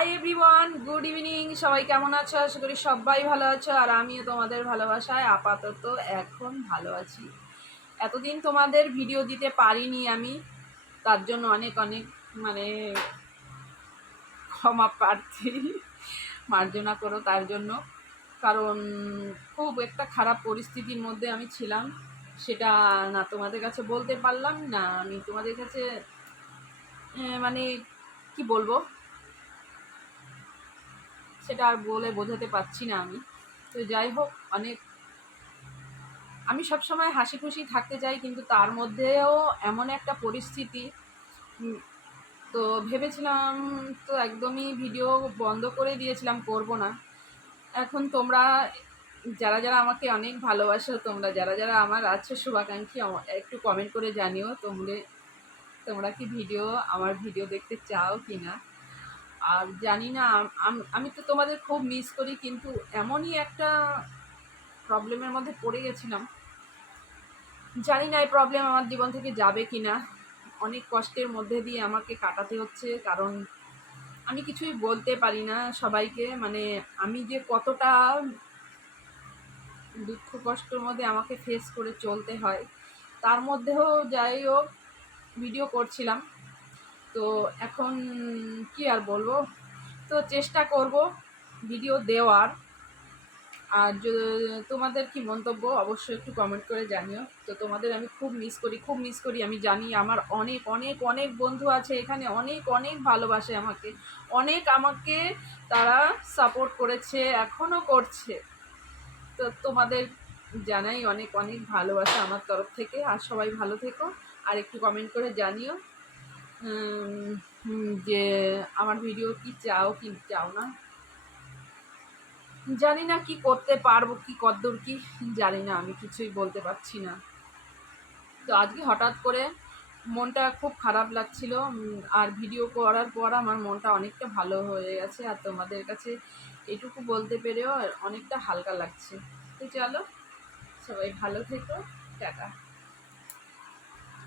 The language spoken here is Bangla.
Hi everyone, good evening. সবাই কেমন আছো? আশা করি সবাই ভালো আছো, আর আমিও তোমাদের ভালোবাসায় আপাতত এখন ভালো আছি। এতদিন তোমাদের ভিডিও দিতে পারিনি আমি, তার জন্য অনেক অনেক মানে ক্ষমা প্রার্থী, মার্জনা করো তার জন্য। কারণ খুব একটা খারাপ পরিস্থিতির মধ্যে আমি ছিলাম, সেটা না তোমাদের কাছে বলতে পারলাম না। আমি তোমাদের কাছে মানে কি বলবো, সেটা আর বলে বোঝাতে পারছি না আমি। তো যাই হোক, আমি সবসময় হাসি খুশি থাকতে চাই, কিন্তু তার মধ্যেও এমন একটা পরিস্থিতি। তো ভেবেছিলাম, তো একদমই ভিডিও বন্ধ করে দিয়েছিলাম, করব না। এখন তোমরা যারা যারা আমাকে অনেক ভালোবাসো, তোমরা যারা যারা আমার আছো শুভাকাঙ্ক্ষী, একটু কমেন্ট করে জানিও তোমরা কি আমার ভিডিও দেখতে চাও কি না। আর জানি না, আমি তো তোমাদের খুব মিস করি, কিন্তু এমনই একটা প্রবলেমের মধ্যে পড়ে গেছিলাম, জানি না এই প্রবলেম আমার জীবন থেকে যাবে কি না। অনেক কষ্টের মধ্যে দিয়ে আমাকে কাটাতে হচ্ছে, কারণ আমি কিছুই বলতে পারি না সবাইকে। মানে আমি যে কতটা দুঃখ কষ্টের মধ্যে আমাকে ফেস করে চলতে হয়, তার মধ্যেও যাই হোক ভিডিও করছিলাম। তো এখন কি আর বলবো, তো চেষ্টা করব ভিডিও দেওয়ার। আর তোমাদের কি মন্তব্য অবশ্যই একটু কমেন্ট করে জানিও। তো তোমাদের আমি খুব মিস করি। আমি জানি আমার অনেক অনেক অনেক বন্ধু আছে এখানে, অনেক অনেক ভালোবাসে আমাকে তারা সাপোর্ট করেছে, এখনও করছে। তো তোমাদের জানাই অনেক অনেক ভালোবাসা আমার তরফ থেকে। আর সবাই ভালো থেকো, আর একটু কমেন্ট করে জানিও যে আমার ভিডিও কি চাও না। জানি না কি করতে পারবো, কি কদ্দূর কি জানি না, আমি কিছুই বলতে পারছি না। তো আজকে হঠাৎ করে মনটা খুব খারাপ লাগছিল, আর ভিডিও করার পর আমার মনটা অনেকটা ভালো হয়ে গেছে। আর তোমাদের কাছে এটুকু বলতে পেরেও অনেকটা হালকা লাগছে। তো চলো, সবাই ভালো থেকো, টাটা।